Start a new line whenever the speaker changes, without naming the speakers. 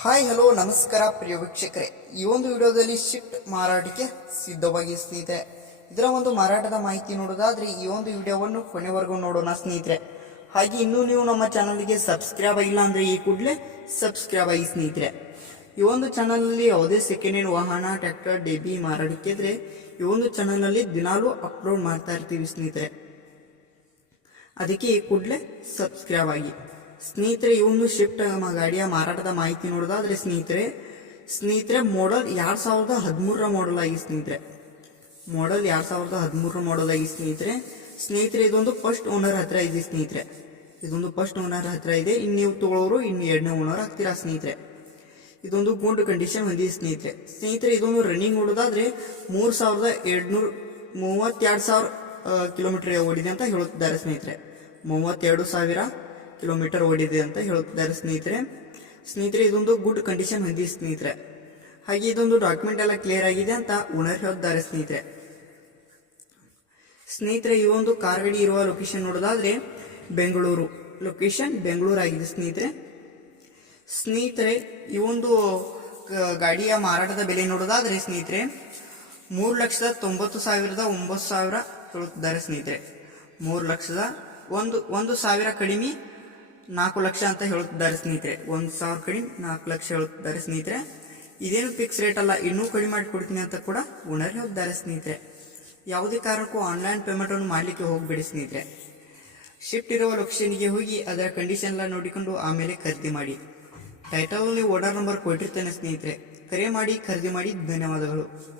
Hi, hello, ನಮಸ್ಕಾರ ಪ್ರಿಯ ವೀಕ್ಷಕರೇ. ಈ ಒಂದು ವಿಡಿಯೋದಲ್ಲಿ ಶಿಫ್ಟ್ ಮಾರಾಟಕ್ಕೆ ಸಿದ್ಧವಾಗಿ ಸ್ನೇಹಿತರೆ, ಇದರ ಒಂದು ಮಾರಾಟದ ಮಾಹಿತಿ ನೋಡೋದಾದ್ರೆ ಈ ಒಂದು ವಿಡಿಯೋವನ್ನು ಕೊನೆವರೆಗೂ ನೋಡೋಣ ಸ್ನೇಹಿತರೆ. ಹಾಗೆ ಇನ್ನೂ ನೀವು ನಮ್ಮ ಚಾನಲ್ಗೆ ಸಬ್ಸ್ಕ್ರೈಬ್ ಆಗಿಲ್ಲ ಅಂದ್ರೆ ಈ ಕೂಡಲೇ ಸಬ್ಸ್ಕ್ರೈಬ್ ಆಗಿ ಸ್ನೇಹಿತರೆ. ಈ ಒಂದು ಚಾನಲ್ನಲ್ಲಿ ಯಾವುದೇ ಸೆಕೆಂಡ್ ಹ್ಯಾಂಡ್ ವಾಹನ, ಟ್ರ್ಯಾಕ್ಟರ್, ಡೆಬಿ ಮಾರಾಟಕ್ಕೆ ಇದ್ರೆ ಈ ಒಂದು ಚಾನಲ್ನಲ್ಲಿ ದಿನಾಲೂ ಅಪ್ಲೋಡ್ ಮಾಡ್ತಾ ಇರ್ತೀವಿ ಸ್ನೇಹಿತರೆ. ಅದಕ್ಕೆ ಈ ಕೂಡಲೇ ಸಬ್ಸ್ಕ್ರೈಬ್ ಆಗಿ. ಸ್ನೇಹಿತರೆ, ಇವನು ಶಿಫ್ಟ್ ಗಾಡಿಯ ಮಾರಾಟದ ಮಾಹಿತಿ ನೋಡೋದಾದ್ರೆ ಸ್ನೇಹಿತರೆ ಸ್ನೇಹಿತರೆ ಮಾಡೆಲ್ ಎರಡ್ ಸಾವಿರದ ಹದಿಮೂರರ ಮಾಡೆಲ್ ಆಗಿ ಸ್ನೇಹಿತರೆ. ಮಾಡೆಲ್ ಎರಡ್ ಸಾವಿರದ ಹದಿಮೂರರ ಮಾಡೆಲ್ ಆಗಿ ಸ್ನೇಹಿತರೆ. ಸ್ನೇಹಿತರೆ, ಇದೊಂದು ಫಸ್ಟ್ ಓನರ್ ಹತ್ರ ಇದೆ ಸ್ನೇಹಿತರೆ. ಇದೊಂದು ಫಸ್ಟ್ ಓನರ್ ಹತ್ರ ಇದೆ. ಇನ್ನು ನೀವು ತಗೊಳ್ಳೋರು ಇನ್ನು ಎರಡನೇ ಓನರ್ ಆಗ್ತೀರಾ ಸ್ನೇಹಿತರೆ. ಇದೊಂದು ಗುಂಡು ಕಂಡೀಷನ್ ಹೊಂದಿದೆ ಸ್ನೇಹಿತರೆ. ಸ್ನೇಹಿತರೆ, ಇದೊಂದು ರನ್ನಿಂಗ್ ನೋಡೋದಾದ್ರೆ ಮೂರು ಸಾವಿರದ ಎರಡ್ನೂರ ಮೂವತ್ತೆರಡು ಸಾವಿರ ಕಿಲೋಮೀಟರ್ ಓಡಿದೆ ಅಂತ ಹೇಳುತ್ತಿದ್ದಾರೆ ಸ್ನೇಹಿತರೆ. ಮೂವತ್ತೆರಡು ಸಾವಿರ ಕಿಲೋಮೀಟರ್ ಓಡಿದೆ ಅಂತ ಹೇಳುತ್ತಿದ್ದಾರೆ ಸ್ನೇಹಿತರೆ. ಸ್ನೇಹಿತರೆ, ಇದೊಂದು ಗುಡ್ ಕಂಡೀಷನ್ ಹೊಂದಿದೆ ಸ್ನೇಹಿತರೆ. ಹಾಗೆ ಇದೊಂದು ಡಾಕ್ಯುಮೆಂಟ್ ಎಲ್ಲ ಕ್ಲಿಯರ್ ಆಗಿದೆ ಅಂತ ಓನರ್ ಹೇಳುತ್ತಾರೆ ಸ್ನೇಹಿತರೆ. ಸ್ನೇಹಿತರೆ, ಈ ಒಂದು ಕಾರ್ ಗಡಿ ಇರುವ ಲೊಕೇಶನ್ ನೋಡೋದಾದ್ರೆ ಬೆಂಗಳೂರು. ಲೊಕೇಶನ್ ಬೆಂಗಳೂರು ಆಗಿದೆ ಸ್ನೇಹಿತರೆ. ಸ್ನೇಹಿತರೆ, ಈ ಒಂದು ಗಾಡಿಯ ಮಾರಾಟದ ಬೆಲೆ ನೋಡೋದಾದ್ರೆ ಸ್ನೇಹಿತರೆ, ಮೂರು ಲಕ್ಷದ ತೊಂಬತ್ತು ಸಾವಿರದ ಒಂಬತ್ತು ಸಾವಿರ ಹೇಳುತ್ತಿದ್ದಾರೆ ಸ್ನೇಹಿತರೆ. ಮೂರು ಲಕ್ಷದ ಒಂದು ಒಂದು ಸಾವಿರ ಕಡಿಮೆ ನಾಲ್ಕು ಲಕ್ಷ ಅಂತ ಹೇಳುತ್ತಿದ್ದಾರೆ ಸ್ನೇಹಿತರೆ. ಒಂದು ಸಾವಿರ ಕಡಿಮೆ ನಾಲ್ಕು ಲಕ್ಷ ಹೇಳುತ್ತಿದ್ದಾರೆ ಸ್ನೇಹಿತರೆ. ಇದೇನು ಫಿಕ್ಸ್ ರೇಟ್ ಅಲ್ಲ, ಇನ್ನೂ ಕಡಿಮೆ ಮಾಡಿ ಕೊಡ್ತೀನಿ ಅಂತ ಕೂಡ ಓನರ್ ಹೇಳಿದ್ದಾರೆ ಸ್ನೇಹಿತರೆ. ಯಾವುದೇ ಕಾರಣಕ್ಕೂ ಆನ್ಲೈನ್ ಪೇಮೆಂಟ್ ಅನ್ನು ಮಾಡಲಿಕ್ಕೆ ಹೋಗಬೇಡಿ ಸ್ನೇಹಿತರೆ. ಶಿಫ್ಟ್ ಇರುವ ಲೊಕೇಶನ್ಗೆ ಹೋಗಿ ಅದರ ಕಂಡೀಷನ್ ಎಲ್ಲ ನೋಡಿಕೊಂಡು ಆಮೇಲೆ ಖರೀದಿ ಮಾಡಿ. ಟೈಟಲ್ ಓರ್ಡರ್ ನಂಬರ್ ಕೊಟ್ಟಿರ್ತೇನೆ ಸ್ನೇಹಿತರೆ. ಕರೆ ಮಾಡಿ, ಖರೀದಿ ಮಾಡಿ, ಧನ್ಯವಾದಗಳು.